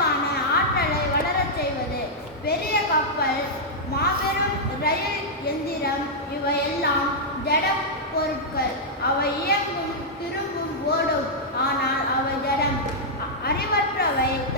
நிறைவான ஆற்றலை வளரச் செய்வது. பெரிய கப்பல், மாபெரும் ரயில் எந்திரம் இவையெல்லாம் ஜட பொருட்கள். அவை இயங்கும், திரும்பும், ஓடும். ஆனால் அவை ஜடம். அறிவற்றவை.